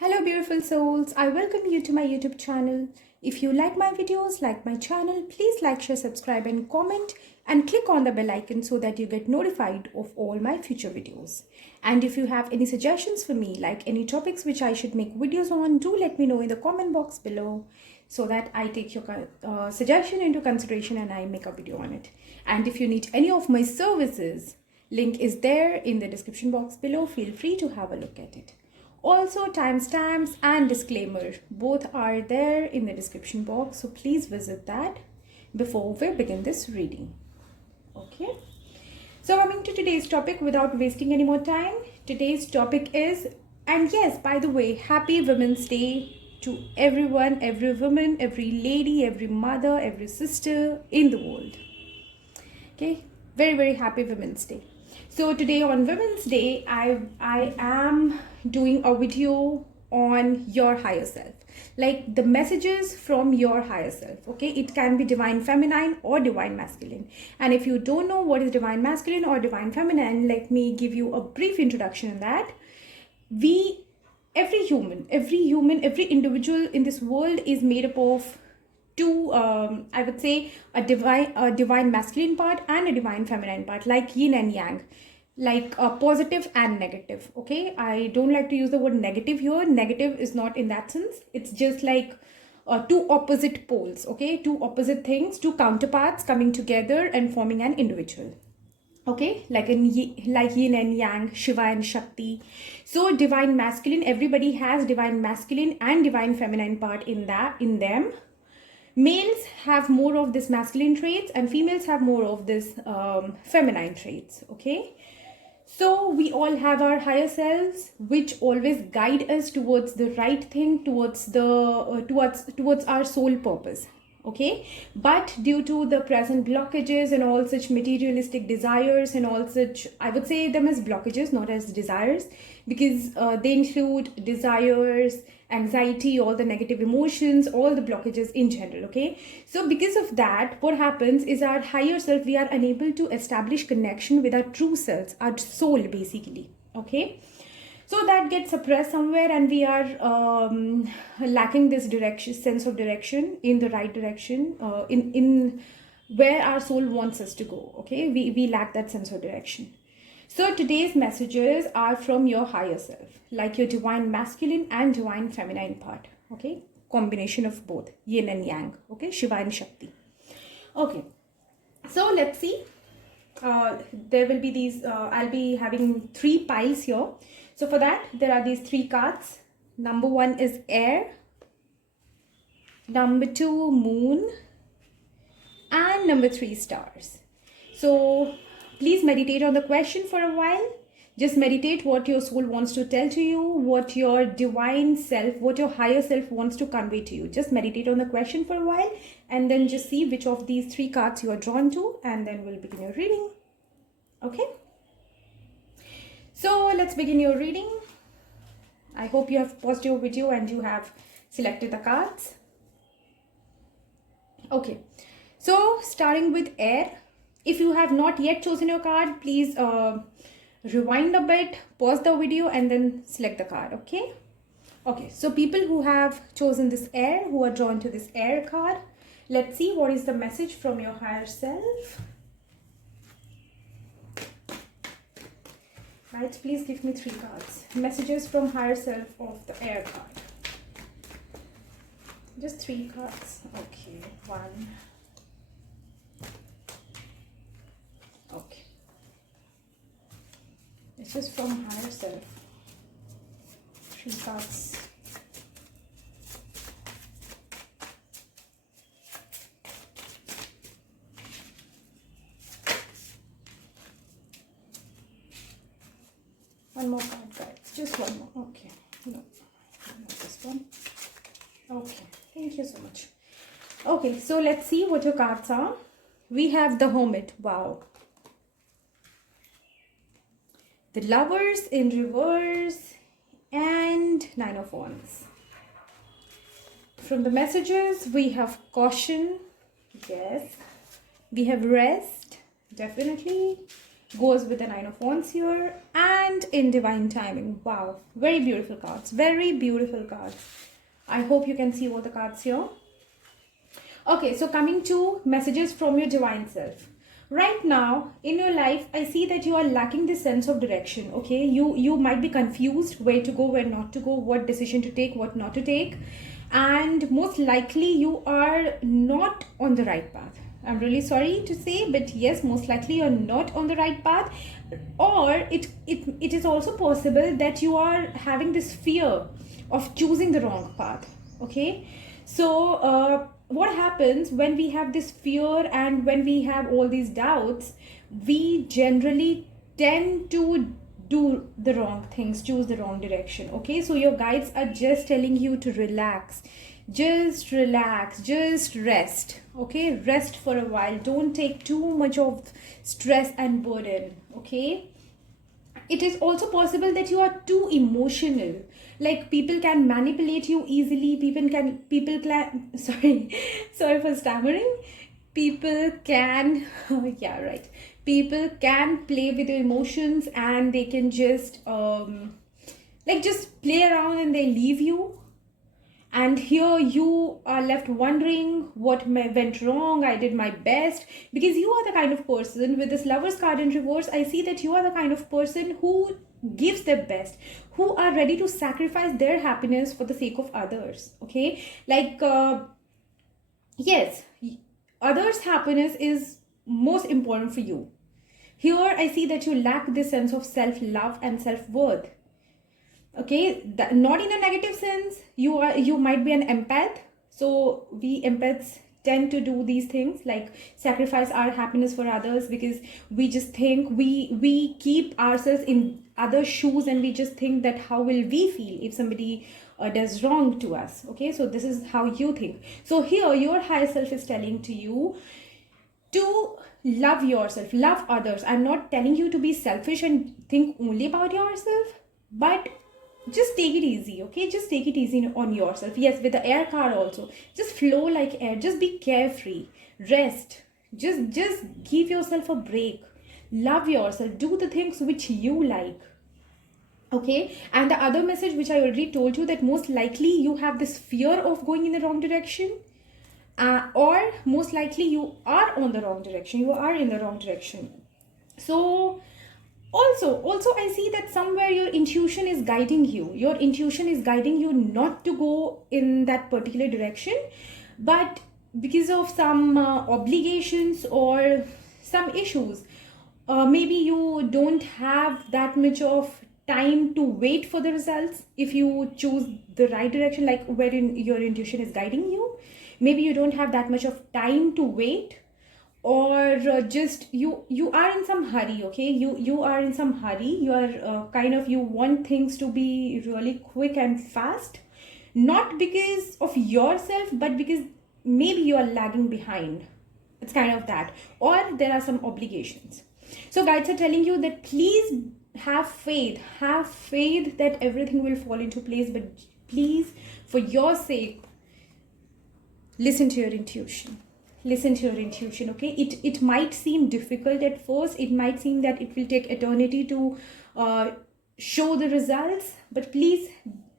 Hello beautiful souls, I welcome you to my YouTube channel. If you like my videos, like my channel, please like, share, subscribe and comment and click on the bell icon so that you get notified of all my future videos. And if you have any suggestions for me, like any topics which I should make videos on, do let me know in the comment box below so that I take your suggestion into consideration and I make a video on it. And if you need any of my services, link is there in the description box below. Feel free to have a look at it. Also, timestamps and disclaimer both are there in the description box, so please visit that before we begin this reading. Okay, so coming to today's topic without wasting any more time, today's topic is, and yes, by the way, happy Women's Day to everyone, every woman, every lady, every mother, every sister in the world. Okay, very happy Women's Day. So today on Women's Day, I am doing a video on your higher self, like the messages from your higher self. Okay, it can be divine feminine or divine masculine. And if you don't know what is divine masculine or divine feminine, let me give you a brief introduction on that. Every human, every individual in this world is made up of two, I would say, a divine masculine part and a divine feminine part, like yin and yang, like positive and negative. Okay, I don't like to use the word negative here. Negative is not in that sense. It's just like two opposite poles. Okay, two opposite things, two counterparts coming together and forming an individual. Okay, like yin and yang, Shiva and Shakti. So divine masculine, everybody has divine masculine and divine feminine part in them. Males have more of this masculine traits and females have more of this feminine traits. Okay, so we all have our higher selves which always guide us towards the right thing, towards our soul purpose. Okay, but due to the present blockages and all such materialistic desires and all such, I would say them as blockages, not as desires, because they include desires, anxiety, all the negative emotions, all the blockages in general. Okay, so because of that, what happens is our higher self, we are unable to establish connection with our true selves, our soul basically. Okay, so that gets suppressed somewhere and we are lacking this sense of direction in the right direction, in where our soul wants us to go. Okay, we lack that sense of direction. So today's messages are from your higher self, like your divine masculine and divine feminine part. Okay, combination of both, yin and yang. Okay, Shiva and Shakti. Okay, so let's see. There will be these, I'll be having 3 piles here. So for that, there are these 3 cards. Number 1 is air, number 2 moon, and number 3 stars. So please meditate on the question for a while. Just meditate what your soul wants to tell to you, what your divine self, what your higher self wants to convey to you. Just meditate on the question for a while and then just see which of these 3 cards you are drawn to, and then we'll begin your reading. Okay, so let's begin your reading. I hope you have paused your video and you have selected the cards. Okay, so starting with air. If you have not yet chosen your card, please rewind a bit, pause the video and then select the card. Okay, okay, so people who have chosen this air, who are drawn to this air card, let's see what is the message from your higher self. Right, please give me 3 cards. Messages from higher self of the air card. Just 3 cards. Okay, 1. Okay. This is from higher self. 3 cards. One more card, guys. Just one more. Okay. No, not this one. Okay. Thank you so much. Okay, so let's see what your cards are. We have the Hermit. Wow. The Lovers in reverse and 9 of Wands. From the messages, we have caution. Yes. We have rest. Definitely. goes with the Nine of Wands here, and in divine timing. Wow, very beautiful cards, very beautiful cards. I hope you can see all the cards here. Okay, so coming to messages from your divine self. Right now in your life, I see that you are lacking this sense of direction. Okay, you might be confused where to go, where not to go, what decision to take, what not to take, and most likely you are not on the right path. I'm really sorry to say, but yes, most likely you're not on the right path. Or it is also possible that you are having this fear of choosing the wrong path. Okay, so what happens when we have this fear and when we have all these doubts, we generally tend to do the wrong things, choose the wrong direction. Okay, so your guides are just telling you to relax, just relax, just rest. Okay, rest for a while, don't take too much of stress and burden. Okay, it is also possible that you are too emotional. Like, people can manipulate you easily, people can sorry for stammering. People can yeah, right, people can play with your emotions, and they can just just play around and they leave you. And here you are left wondering what went wrong. I did my best, because you are the kind of person with this Lovers card in reverse. I see that you are the kind of person who gives their best, who are ready to sacrifice their happiness for the sake of others. Okay, like yes, others' happiness is most important for you. Here I see that you lack this sense of self-love and self-worth. Okay, not in a negative sense. You might be an empath. So we empaths tend to do these things, like sacrifice our happiness for others, because we just think we keep ourselves in other shoes, and we just think that how will we feel if somebody does wrong to us. Okay, so this is how you think. So here your higher self is telling to you to love yourself, love others. I'm not telling you to be selfish and think only about yourself, but just take it easy. Okay, just take it easy on yourself. Yes, with the air card also, just flow like air, just be carefree, rest, just give yourself a break, love yourself, do the things which you like. Okay, and the other message which I already told you, that most likely you have this fear of going in the wrong direction, or most likely you are on the wrong direction, you are in the wrong direction. So also I see that somewhere your intuition is guiding you. Your intuition is guiding you not to go in that particular direction, but because of some obligations or some issues, maybe you don't have that much of time to wait for the results. If you choose the right direction, like wherein your intuition is guiding you, maybe you don't have that much of time to wait, or just you are in some hurry. Okay, you are in some hurry, you are you want things to be really quick and fast, not because of yourself, but because maybe you are lagging behind. It's kind of that, or there are some obligations. So guides are telling you that please have faith that everything will fall into place, but please, for your sake, listen to your intuition. Listen to your intuition. Okay, it might seem difficult at first, it might seem that it will take eternity to show the results, but please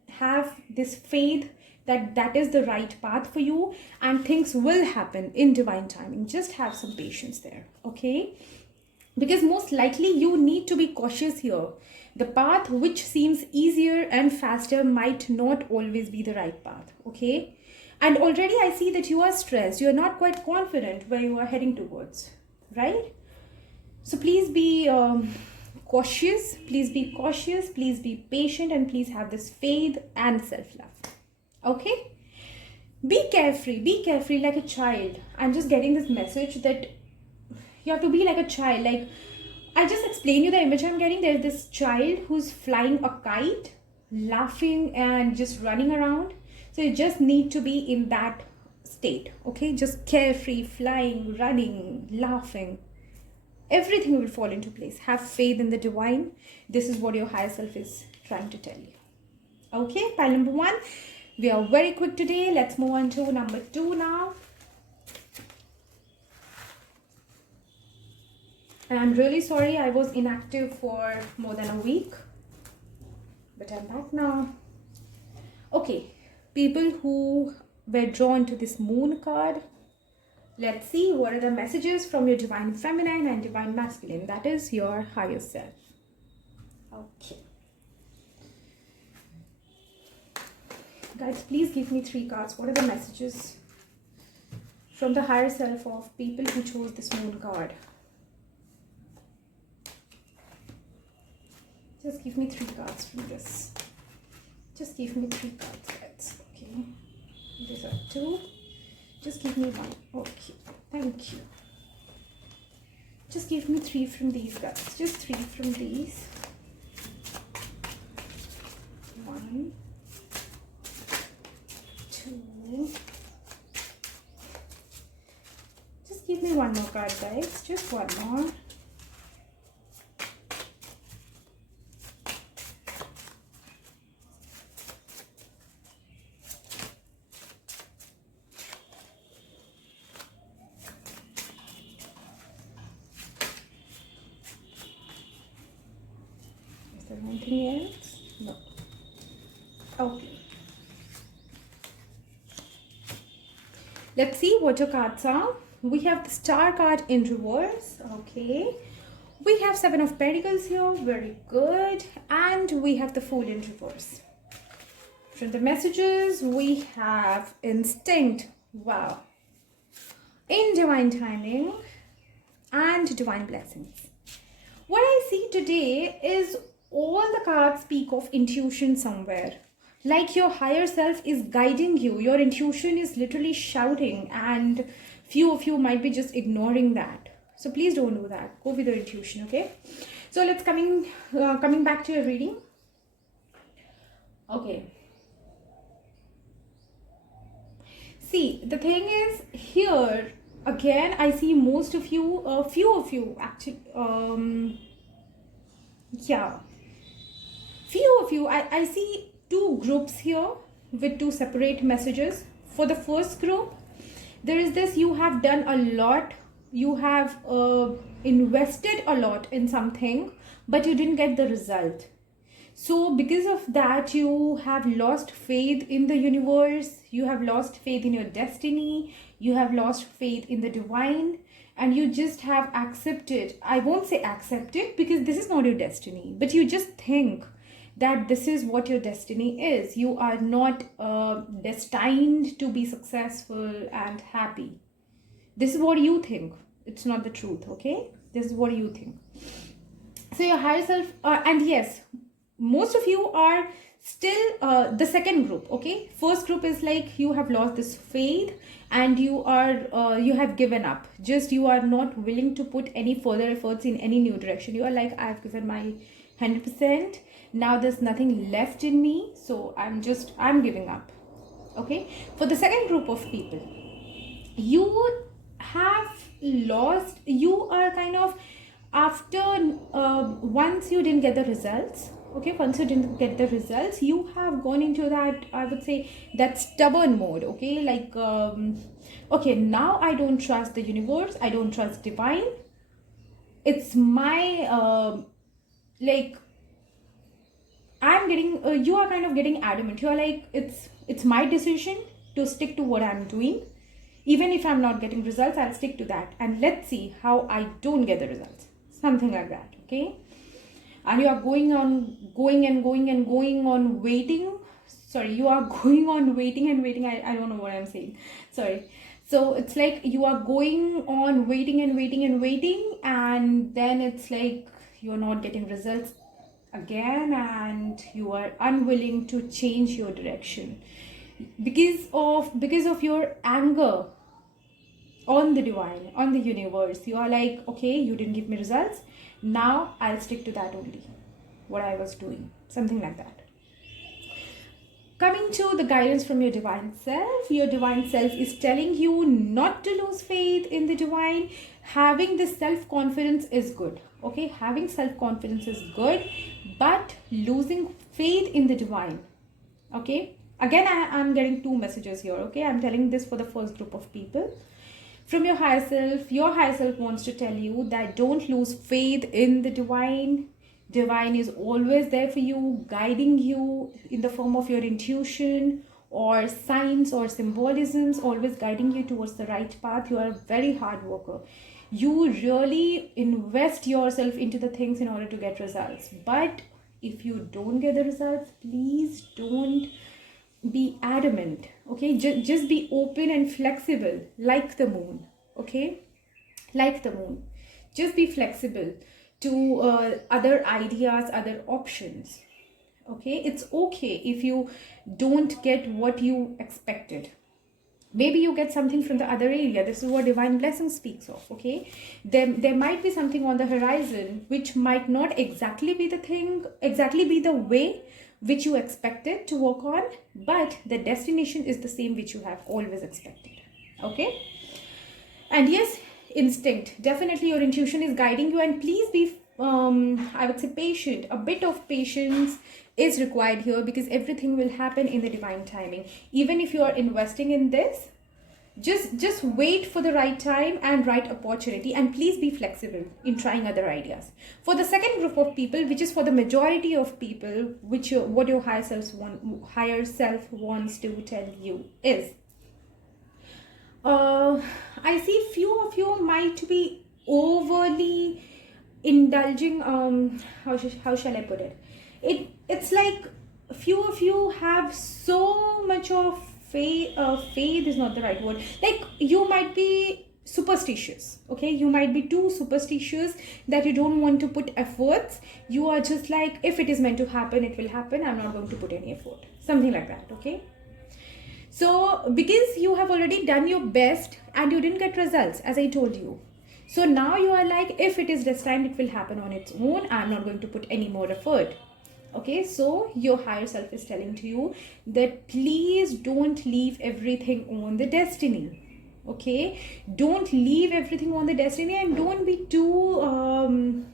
have this faith that that is the right path for you, and things will happen in divine timing. Just have some patience there. Okay, because most likely you need to be cautious here. The path which seems easier and faster might not always be the right path. Okay, and already I see that you are stressed, you are not quite confident where you are heading towards, right? So please be cautious, please be cautious, please be patient, and please have this faith and self-love. Okay, be carefree like a child. I'm just getting this message that you have to be like a child. Like, I just explain you the image I'm getting. There's this child who's flying a kite, laughing and just running around. So you just need to be in that state. Okay, just carefree, flying, running, laughing. Everything will fall into place. Have faith in the divine. This is what your higher self is trying to tell you. Okay, pile number 1. We are very quick today. Let's move on to number 2 now. And I'm really sorry I was inactive for more than a week, but I'm back now. Okay, people who were drawn to this moon card, let's see what are the messages from your divine feminine and divine masculine, that is your higher self. Okay. Guys, please give me 3 cards. What are the messages from the higher self of people who chose this moon card? Just give me 3 cards from this. Just give me 3 cards, guys. Okay. These are 2. Just give me 1. Okay. Thank you. Just give me 3 from these, guys. Just 3 from these. 1, 2. Just give me 1 more card, guys. Just 1 more. Is there anything else? No. Okay. Let's see what your cards are. We have the Star card in reverse. Okay. We have 7 of Pentacles here. Very good. And we have the Fool in reverse. From the messages, we have Instinct. Wow. In Divine Timing and Divine Blessings. What I see today is all the cards speak of intuition somewhere. Like your higher self is guiding you. Your intuition is literally shouting, and few of you might be just ignoring that. So please don't do that. Go with your intuition, okay? So let's coming back to your reading. Okay. See, the thing is here again, I see most of you, few of you actually, yeah, few of you. I see 2 groups here with 2 separate messages. For the first group, there is this: you have done a lot, you have invested a lot in something, but you didn't get the result. So because of that, you have lost faith in the universe, you have lost faith in your destiny, you have lost faith in the divine, and you just have accepted, I won't say accepted because this is not your destiny, but you just think that this is what your destiny is. You are not destined to be successful and happy. This is what you think. It's not the truth, okay? This is what you think. So your higher self, and yes, most of you are still the second group, okay? First group is like you have lost this faith and you have given up. Just you are not willing to put any further efforts in any new direction. You are like, I have given my 100%. Now there's nothing left in me, so I'm giving up. Okay, for the second group of people, you have lost, you are kind of, after once you didn't get the results, okay, once you didn't get the results, you have gone into that, I would say, that stubborn mode, okay, like okay, now I don't trust the universe, I don't trust divine, it's my like, I'm getting, you are kind of getting adamant. You are like, it's my decision to stick to what I'm doing. Even if I'm not getting results, I'll stick to that. And let's see how I don't get the results. Something like that, okay? And you are going on waiting. Sorry, you are going on waiting and waiting. I don't know what I'm saying. Sorry. So it's like you are going on waiting and waiting and waiting. And then it's like you're not getting results again, and you are unwilling to change your direction because of your anger on the divine, on the universe. You are like, okay, you didn't give me results, now I'll stick to that only, what I was doing, something like that. Coming to the guidance from your divine self is telling you not to lose faith in the divine. Having this self-confidence is good, okay? Having self-confidence is good, but losing faith in the divine, okay? Again, I'm getting 2 messages here, okay? I'm telling this for the first group of people. from your higher self wants to tell you that don't lose faith in the divine. Divine is always there for you, guiding you in the form of your intuition or signs or symbolisms, always guiding you towards the right path. You are a very hard worker. You really invest yourself into the things in order to get results. But if you don't get the results, please don't be adamant. Okay, just be open and flexible, like the moon. Okay, like the moon. Just be flexible to other ideas, other options. Okay, it's okay if you don't get what you expected. Maybe you get something from the other area. This is what divine blessing speaks of. Okay, there might be something on the horizon which might not exactly be the way which you expected to work on, but the destination is the same which you have always expected. Okay, and yes, instinct, definitely your intuition is guiding you, and please be I would say patient. A bit of patience is required here, because everything will happen in the divine timing. Even if you are investing in this, just wait for the right time and right opportunity, and please be flexible in trying other ideas. For the second group of people, which is for the majority of people, what your higher self wants to tell you is, I see few of you might be overly indulging. How shall I put it? It's like few of you have so much of faith is not the right word. Like, you might be superstitious. Okay, you might be too superstitious that you don't want to put efforts. You are just like, if it is meant to happen, it will happen. I'm not going to put any effort, something like that. Okay, so because you have already done your best and you didn't get results, as I told you, so now you are like, if it is destined, it will happen on its own. I'm not going to put any more effort. Okay, so your higher self is telling to you that please don't leave everything on the destiny. Okay, don't leave everything on the destiny, and don't be too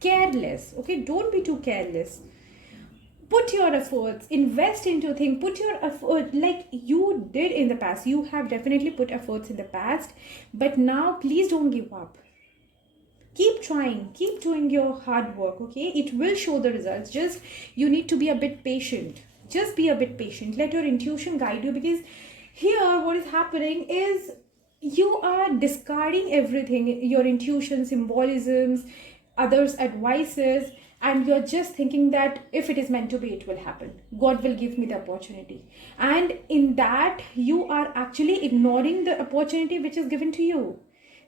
careless. Okay, don't be too careless. Put your efforts, invest into things, put your effort like you did in the past. You have definitely put efforts in the past, but now please don't give up. Keep trying, keep doing your hard work. Okay, it will show the results. Just you need to be a bit patient. Just be a bit patient. Let your intuition guide you, because here what is happening is you are discarding everything, your intuition, symbolisms, others' advices, and you're just thinking that if it is meant to be, it will happen. God will give me the opportunity. And in that, you are actually ignoring the opportunity which is given to you,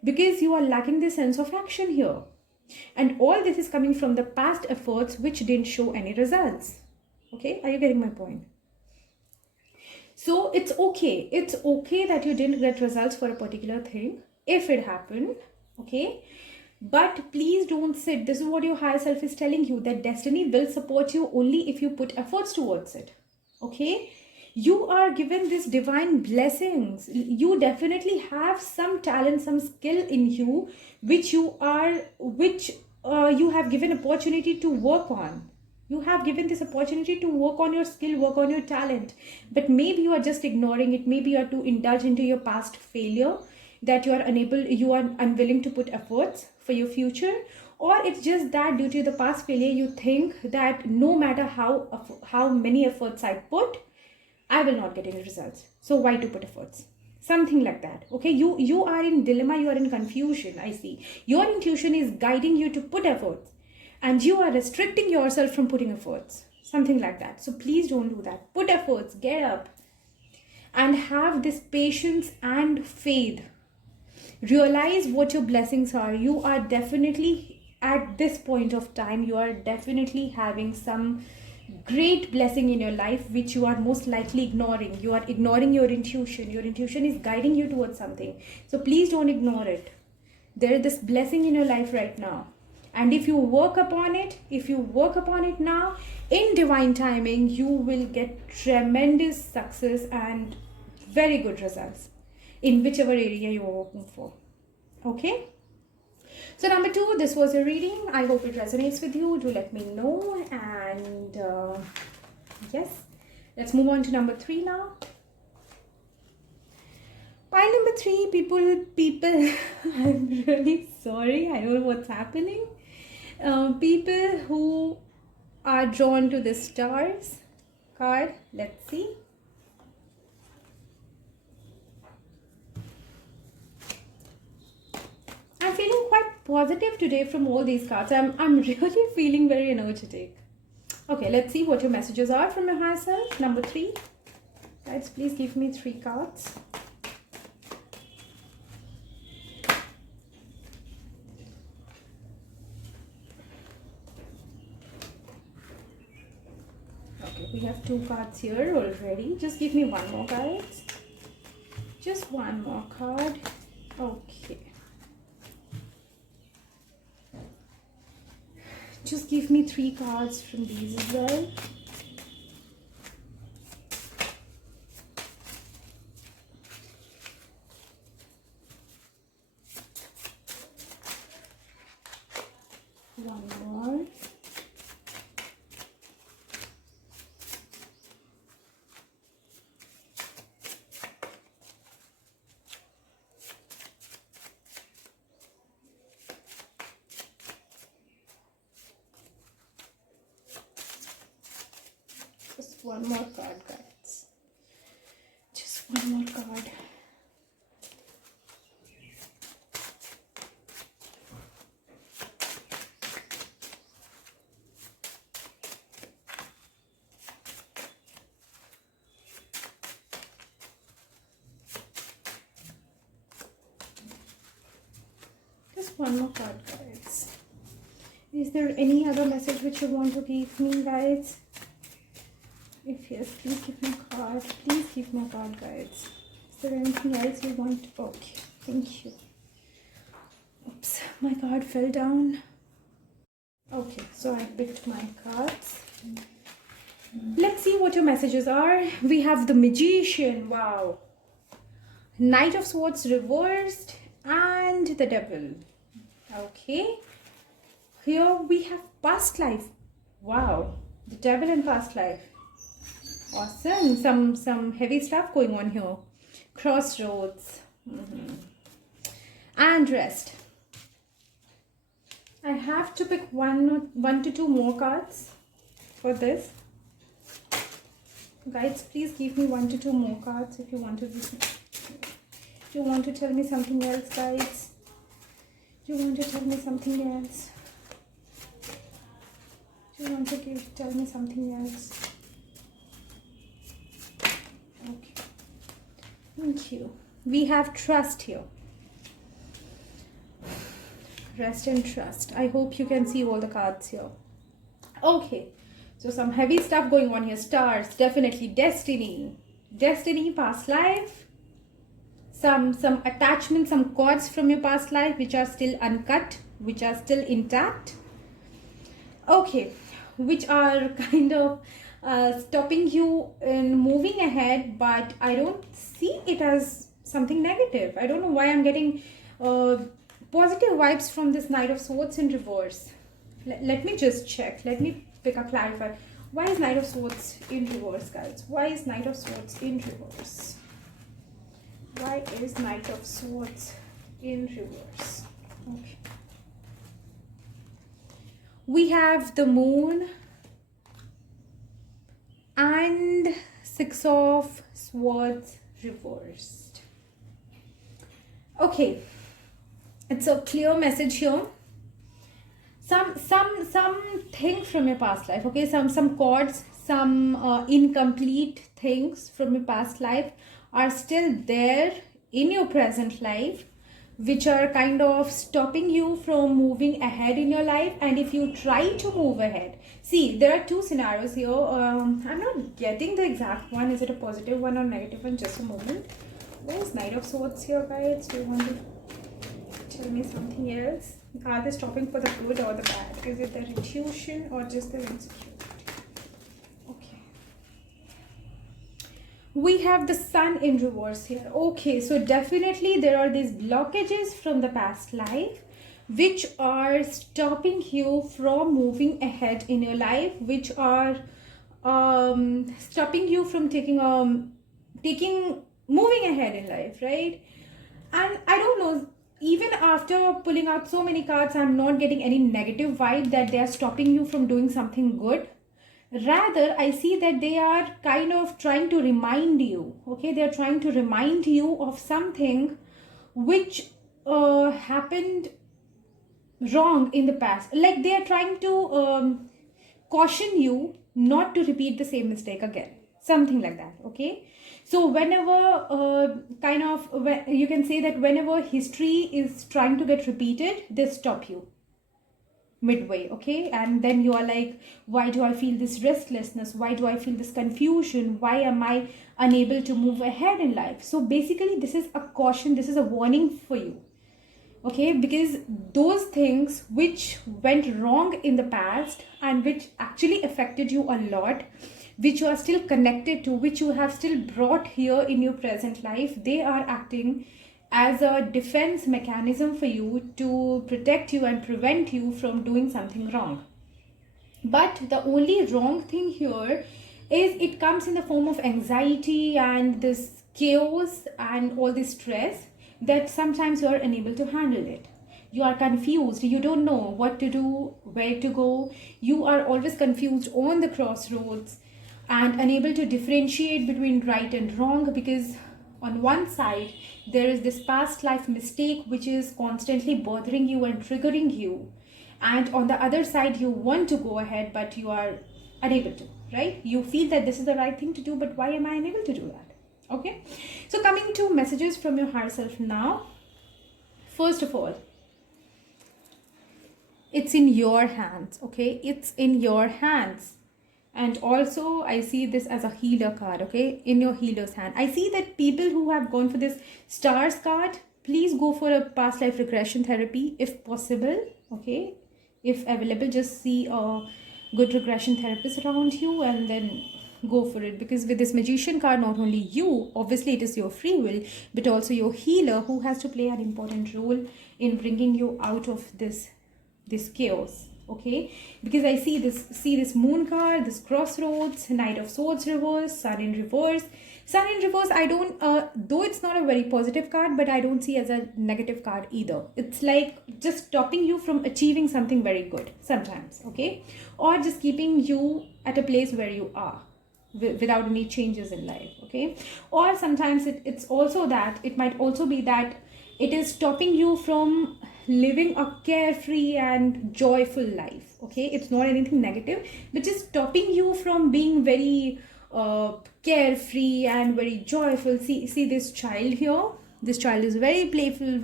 because you are lacking the sense of action here. And all this is coming from the past efforts which didn't show any results. Okay, are you getting my point? So it's okay. It's okay that you didn't get results for a particular thing, if it happened. Okay, but please don't sit. This is what your higher self is telling you, that destiny will support you only if you put efforts towards it. Okay, you are given these divine blessings. You definitely have some talent, some skill in you, which you have given opportunity to work on. You have given this opportunity to work on your skill, work on your talent, but maybe you are just ignoring it. Maybe you are too indulged into your past failure, that you are unwilling to put efforts for your future. Or it's just that due to the past failure, you think that no matter how many efforts I put, I will not get any results. So why to put efforts? Something like that. Okay, you are in dilemma, you are in confusion. I see. Your intuition is guiding you to put efforts, and you are restricting yourself from putting efforts. Something like that. So please don't do that. Put efforts, get up, and have this patience and faith. Realize what your blessings are. You are definitely, at this point of time, you are definitely having some great blessing in your life, which you are most likely ignoring. You are ignoring your intuition. Your intuition is guiding you towards something. So please don't ignore it. There is this blessing in your life right now. And if you work upon it now, in divine timing, you will get tremendous success and very good results in whichever area you are working for. Okay? So number 2, this was a reading. I hope it resonates with you. Do let me know. And yes, let's move on to number 3 now. Pile number 3, people, I'm really sorry. I don't know what's happening. People who are drawn to the stars card. Let's see. I'm feeling quite positive today from all these cards. I'm really feeling very energetic. Okay, let's see what your messages are from your higher self. Number 3. Guys, please give me 3 cards. Okay, we have 2 cards here already. Just give me one more, guys. Just one more card. Okay. Just give me 3 cards from these as well. One more. Just one more card, guys. Just one more card. Just one more card, guys. Is there any other message which you want to give me, guys? If yes, please give me a card. Please give me a card, guys. Is there anything else you want? Okay, thank you. Oops, my card fell down. Okay, so I picked my cards. Let's see what your messages are. We have the Magician. Wow. Knight of Swords reversed and the Devil. Okay. Here we have past life. Wow. The Devil and past life. Awesome. Some heavy stuff going on here. Crossroads. And rest. I have to pick one to two more cards for this. Guys, please give me 1 to 2 more cards if you want to listen. If you want to tell me something else, guys. Do you want to tell me something else? Do you want to tell me something else? Okay. Thank you. We have trust here. Rest and trust. I hope you can see all the cards here. Okay. So some heavy stuff going on here. Stars, definitely. Destiny. Destiny, past life. Some attachments, some cords from your past life which are still uncut, which are still intact. Okay. Which are kind of stopping you in moving ahead, but I don't see it as something negative. I don't know why I'm getting positive vibes from this Knight of Swords in reverse. Let me just check. Let me clarify. Why is Knight of Swords in reverse, guys? Why is Knight of Swords in reverse? Why is Knight of Swords in reverse? Okay. We have the Moon and 6 of Swords reversed. Okay. It's a clear message here. Some things from your past life, okay, some cords, some incomplete things from your past life are still there in your present life, which are kind of stopping you from moving ahead in your life. And if you try to move ahead, see, there are 2 scenarios here. I'm not getting the exact one. Is it a positive one or negative one? Just a moment. Where is Knight of Swords here, guys? Do you want to tell me something else? Are they stopping for the good or the bad? Is it their intuition or just their insecurity? Okay. We have the Sun in reverse here. Okay, so definitely there are these blockages from the past life which are stopping you from moving ahead in your life, which are stopping you from taking moving ahead in life, right? And I don't know, even after pulling out so many cards, I'm not getting any negative vibe that they are stopping you from doing something good. Rather, I see that they are kind of trying to remind you, okay? They're trying to remind you of something which happened wrong in the past. Like they are trying to caution you not to repeat the same mistake again. Something like that, okay? So whenever you can say that whenever history is trying to get repeated, they stop you midway, okay? And then you are like, why do I feel this restlessness? Why do I feel this confusion? Why am I unable to move ahead in life? So basically this is a caution, this is a warning for you, okay? Because those things which went wrong in the past and which actually affected you a lot, which you are still connected to, which you have still brought here in your present life, they are acting as a defense mechanism for you to protect you and prevent you from doing something wrong. But the only wrong thing here is it comes in the form of anxiety and this chaos and all this stress that sometimes you are unable to handle it. You are confused, you don't know what to do, where to go, you are always confused on the crossroads and unable to differentiate between right and wrong, because on one side there is this past life mistake which is constantly bothering you and triggering you, and on the other side you want to go ahead but you are unable to, right? You feel that this is the right thing to do, but why am I unable to do that? Okay, so coming to messages from your higher self now. First of all, it's in your hands, okay? It's in your hands. And also I see this as a healer card, okay? In your healer's hand. I see that people who have gone for this stars card, please go for a past life regression therapy if possible, okay? If available, just see a good regression therapist around you and then go for it. Because with this magician card, not only you, obviously it is your free will, but also your healer who has to play an important role in bringing you out of this chaos, okay? Because I see this moon card, this crossroads, knight of swords reverse, sun in reverse. Sun in reverse, I don't though it's not a very positive card, but I don't see as a negative card either. It's like just stopping you from achieving something very good sometimes, okay? Or just keeping you at a place where you are without any changes in life, okay? Or sometimes it's also that it might also be that it is stopping you from living a carefree and joyful life, okay? It's not anything negative, but just stopping you from being very carefree and very joyful. See this child here. This child is very playful,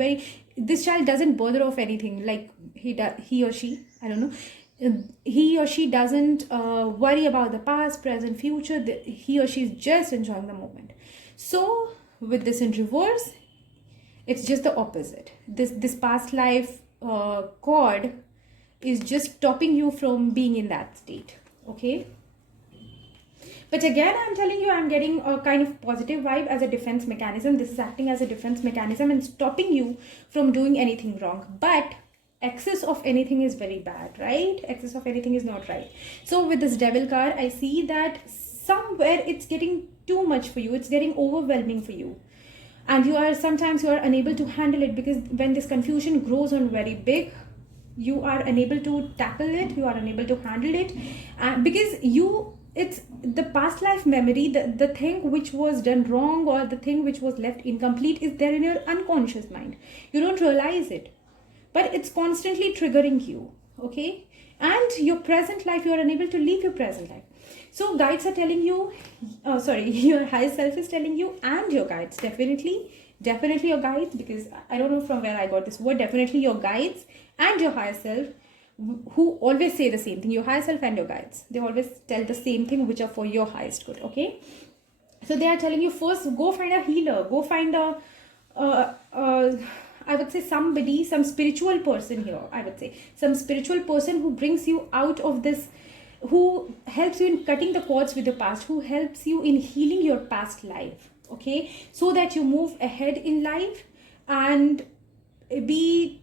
this child doesn't bother of anything, like he or she, I don't know, he or she doesn't worry about the past, present, future. He or she is just enjoying the moment. So with this in reverse, it's just the opposite. This past life cord is just stopping you from being in that state, okay? But again, I'm telling you, I'm getting a kind of positive vibe as a defense mechanism. This is acting as a defense mechanism and stopping you from doing anything wrong. But excess of anything is very bad, right? Excess of anything is not right. So with this devil card, I see that somewhere it's getting too much for you. It's getting overwhelming for you. And sometimes you are unable to handle it, because when this confusion grows on very big, you are unable to tackle it, you are unable to handle it, because it's the past life memory, the thing which was done wrong or the thing which was left incomplete is there in your unconscious mind. You don't realize it, but it's constantly triggering you, okay? And your present life, you are unable to live your present life. So guides are telling you, your higher self is telling you, and your guides, definitely your guides, because I don't know from where I got this word, definitely your guides and your higher self, who always say the same thing. Your higher self and your guides, they always tell the same thing, which are for your highest good, okay? So they are telling you, first go find a healer, go find I would say some spiritual person here. I would say some spiritual person who brings you out of this, who helps you in cutting the cords with your past, who helps you in healing your past life, okay? So that you move ahead in life and be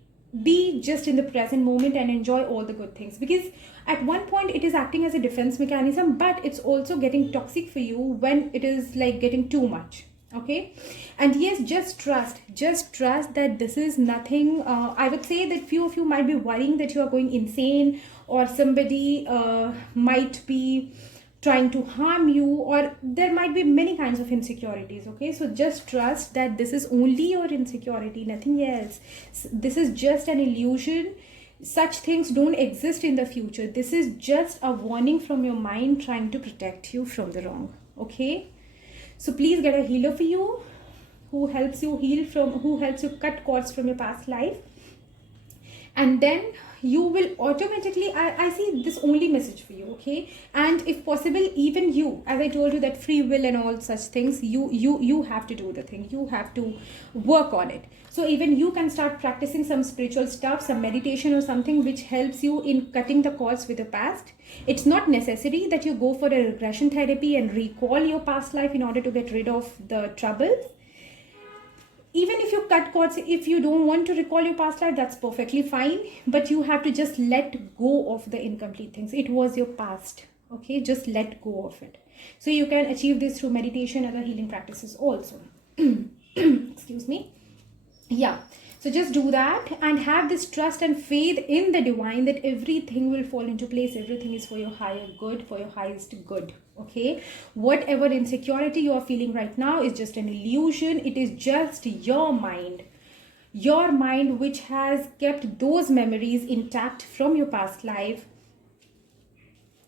just in the present moment and enjoy all the good things. Because at one point it is acting as a defense mechanism, but it's also getting toxic for you when it is like getting too much, Okay, and yes, just trust that this is nothing. I would say that few of you might be worrying that you are going insane, or somebody might be trying to harm you, or there might be many kinds of insecurities. Okay, so just trust that this is only your insecurity, nothing else. This is just an illusion. Such things don't exist in the future. This is just a warning from your mind trying to protect you from the wrong. Okay, so please get a healer for you who helps you who helps you cut cords from your past life. And then you will automatically, I see this only message for you, okay? And if possible, even you, as I told you, that free will and all such things, you have to do the thing. You have to work on it. So even you can start practicing some spiritual stuff, some meditation or something which helps you in cutting the cords with the past. It's not necessary that you go for a regression therapy and recall your past life in order to get rid of the troubles. Even if you cut cords, if you don't want to recall your past life, that's perfectly fine. But you have to just let go of the incomplete things. It was your past. Okay, just let go of it. So you can achieve this through meditation and other healing practices also. Excuse me. Yeah, so just do that and have this trust and faith in the divine that everything will fall into place. Everything is for your higher good, for your highest good. Okay, whatever insecurity you are feeling right now is just an illusion. It is just your mind which has kept those memories intact from your past life.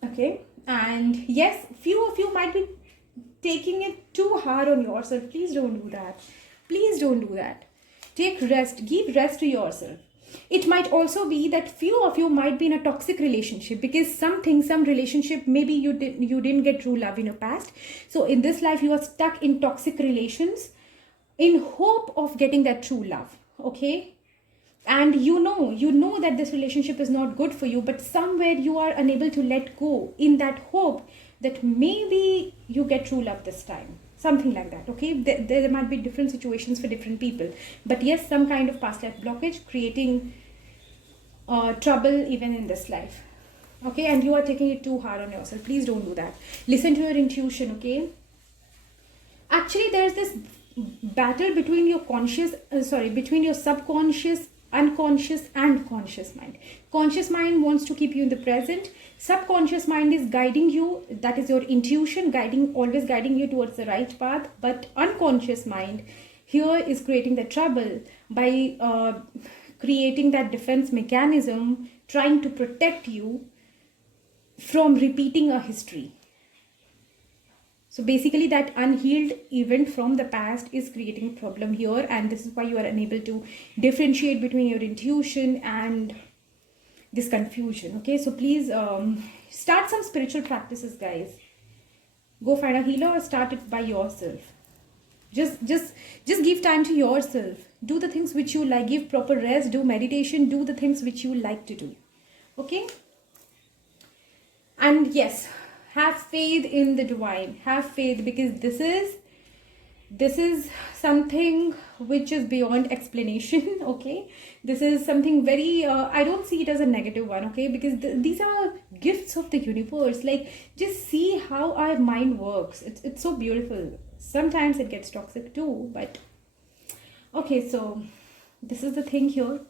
Okay, and yes, few of you might be taking it too hard on yourself. Please don't do that. Please don't do that. Take rest, give rest to yourself. It might also be that few of you might be in a toxic relationship because some relationship, maybe you didn't get true love in your past. So in this life you are stuck in toxic relations in hope of getting that true love. Okay, and you know that this relationship is not good for you, but somewhere you are unable to let go in that hope that maybe you get true love this time. Something like that. Okay, there might be different situations for different people, but yes, some kind of past life blockage creating trouble even in this life. Okay, and you are taking it too hard on yourself. Please don't do that. Listen to your intuition. Okay, actually there's this battle between your between your subconscious, unconscious and conscious mind. Conscious mind wants to keep you in the present. Subconscious mind is guiding you, that is your intuition, always guiding you towards the right path. But unconscious mind here is creating the trouble by creating that defense mechanism, trying to protect you from repeating a history. So basically that unhealed event from the past is creating a problem here, and this is why you are unable to differentiate between your intuition and this confusion. Okay, so please start some spiritual practices, guys. Go find a healer or start it by yourself. Just give time to yourself. Do the things which you like. Give proper rest. Do meditation. Do the things which you like to do. Okay, and yes, have faith in the divine. Have faith, because this is something which is beyond explanation. Okay, this is something very I don't see it as a negative one. Okay, because these are gifts of the universe. Like, just see how our mind works. It's so beautiful. Sometimes it gets toxic too, but okay, so this is the thing here.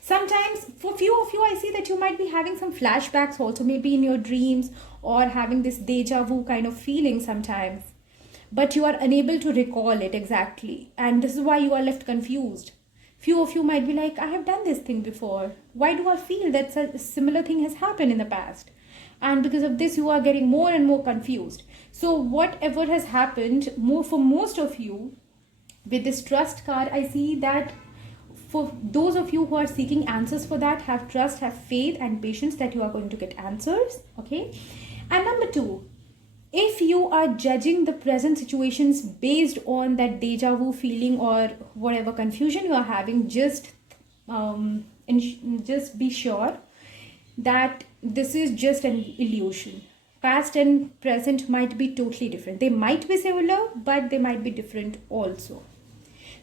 Sometimes for few of you, I see that you might be having some flashbacks also, maybe in your dreams, or having this deja vu kind of feeling sometimes, but you are unable to recall it exactly, and this is why you are left confused. Few of you might be like, I have done this thing before. Why do I feel that a similar thing has happened in the past? And because of this, you are getting more and more confused. So whatever has happened, for most of you, with this trust card, I see that for those of you who are seeking answers for that, have trust, have faith and patience that you are going to get answers. Okay, and number 2, if you are judging the present situations based on that deja vu feeling or whatever confusion you are having, just be sure that this is just an illusion. Past and present might be totally different. They might be similar, but they might be different also.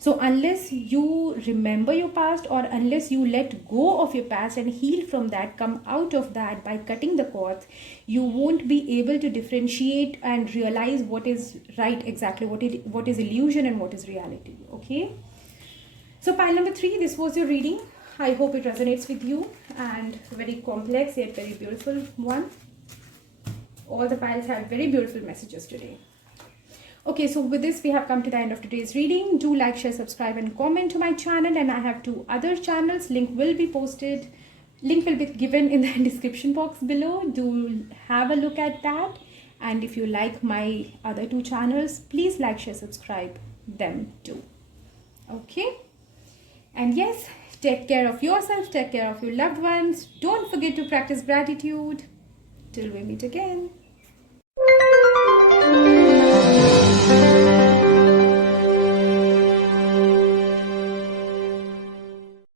So unless you remember your past, or unless you let go of your past and heal from that, come out of that by cutting the cords, you won't be able to differentiate and realize what is right, exactly what is illusion and what is reality. Okay. So pile number 3, this was your reading. I hope it resonates with you, and very complex yet very beautiful one. All the piles have very beautiful messages today. Okay, so with this we have come to the end of today's reading. Do like, share, subscribe and comment to my channel, and I have 2 other channels. Link will be given in the description box below. Do have a look at that, and if you like my other 2 channels, please like, share, subscribe them too. Okay, and yes, take care of yourself, take care of your loved ones. Don't forget to practice gratitude. Till we meet again.